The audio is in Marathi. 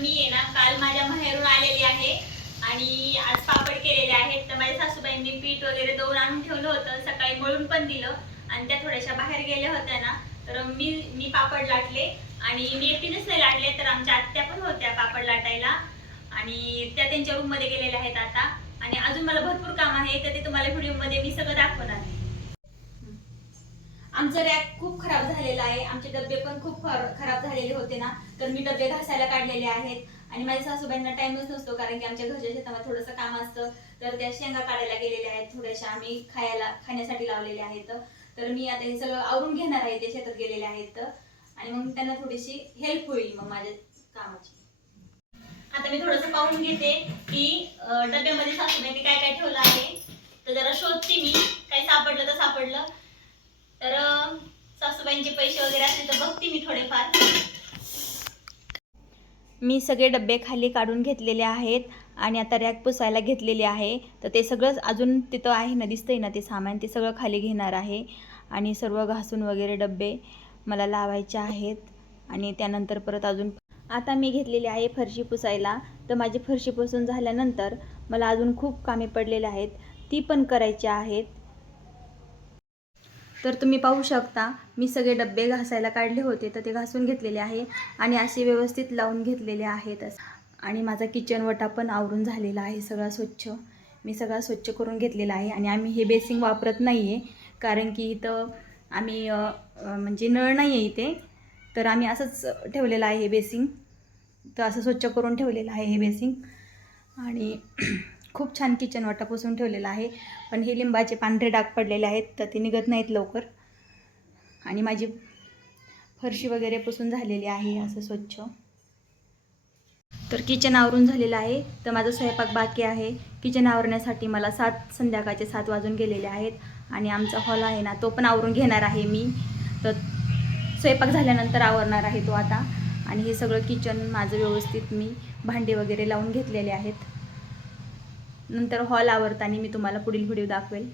मी आहे ना काल माझ्या माहेरून आलेली आहे आणि आज पापड केलेले आहेत. तर माझ्या सासूबाईंनी पीठ वगैरे दळून आणून ठेवलं होतं सकाळी मळून पण दिलं आणि त्या थोड्याशा बाहेर गेल्या होत्या ना. तर मी मी पापड लाटले आणि मी एकटीनेच नाही लाटले तर आमच्या आत्या पण होत्या पापड लाटायला. आणि त्या त्यांच्या रूममध्ये गेलेल्या आहेत आता. आणि अजून मला भरपूर काम आहे तर ते तुम्हाला व्हिडिओमध्ये मी सगळं आमचं रॅक खूप खराब झालेला आहे. आमचे डबे पण खूप खराब झालेले होते ना. तर मी डबे घासायला काढलेले आहेत. आणि माझ्या सासूबाईंना टाइमच नसतो कारण की आमच्या घरच्या शेतामध्ये थोडंसं काम असतं. तर त्या शेंगा काढायला गेलेल्या आहेत. थोड्याशा आम्ही खायला खाण्यासाठी लावलेल्या आहेत. तर मी आता हे सगळं आवरून घेणार आहे. ते शेतात गेलेले आहेत. आणि मग त्यांना थोडीशी हेल्प होईल मग माझ्या कामाची. आता मी थोडंसं पाहून घेते की डब्यामध्ये सासूबाईंनी काय काय ठेवलं आहे. तर जरा शोधते मी. काय सापडलं तर सापडलं. सासूबाईंचे पैसे वगैरे असले तर बघते मी थोडेफार. मी सगळे डबे खाली काढून घेतलेले आहेत आणि आता रॅक पुसायला घेतलेले आहे. तर ते सगळं अजून तिथं आहे ना दिसतंय ना ते सामान ते सगळं खाली घेणार आहे. आणि सर्व घासून वगैरे डबे मला लावायचे आहेत. आणि त्यानंतर परत अजून आता मी घेतलेली आहे फरशी पुसायला. तर माझी फरशी पुसून झाल्यानंतर मला अजून खूप कामे पडलेले आहेत. ती पण करायची आहेत. तर तुम्ही पाहू शकता मी सगळे डबे घासायला काढले होते तर ते घासून घेतलेले आहे आणि असे व्यवस्थित लावून घेतलेले आहेत. आणि माझा किचन वटा पण आवरून झालेला आहे सगळा स्वच्छ. मी सगळा स्वच्छ करून घेतलेला आहे आणि आम्ही हे बेसिंग वापरत नाही आहे कारण की इथं आम्ही म्हणजे नळ नाही आहे इथे. तर आम्ही असंच ठेवलेलं आहे हे बेसिंग. तर असं स्वच्छ करून ठेवलेलं आहे हे बेसिंग. आणि खूप छान किचन वाटा पुसून ठेवलेला आहे. पण हे लिंबाचे पांढरे डाग पडलेले आहेत तर ते निघत नाहीत लवकर. आणि माझी फरशी वगैरे पुसून झालेली आहे असं स्वच्छ. तर किचन आवरून झालेलं आहे. तर माझा स्वयंपाक बाकी आहे. किचन आवरण्यासाठी मला सात संध्याकाळचे सात वाजून गेलेले आहेत. आणि आमचा हॉल आहे ना तो पण आवरून घेणार आहे मी. तर स्वयंपाक झाल्यानंतर आवरणार आहे तो आता. आणि हे सगळं किचन माझं व्यवस्थित मी भांडे वगैरे लावून घेतलेले आहेत. नंतर हॉल आवरताना मी तुम्हाला पुढील व्हिडिओ दाखवेल.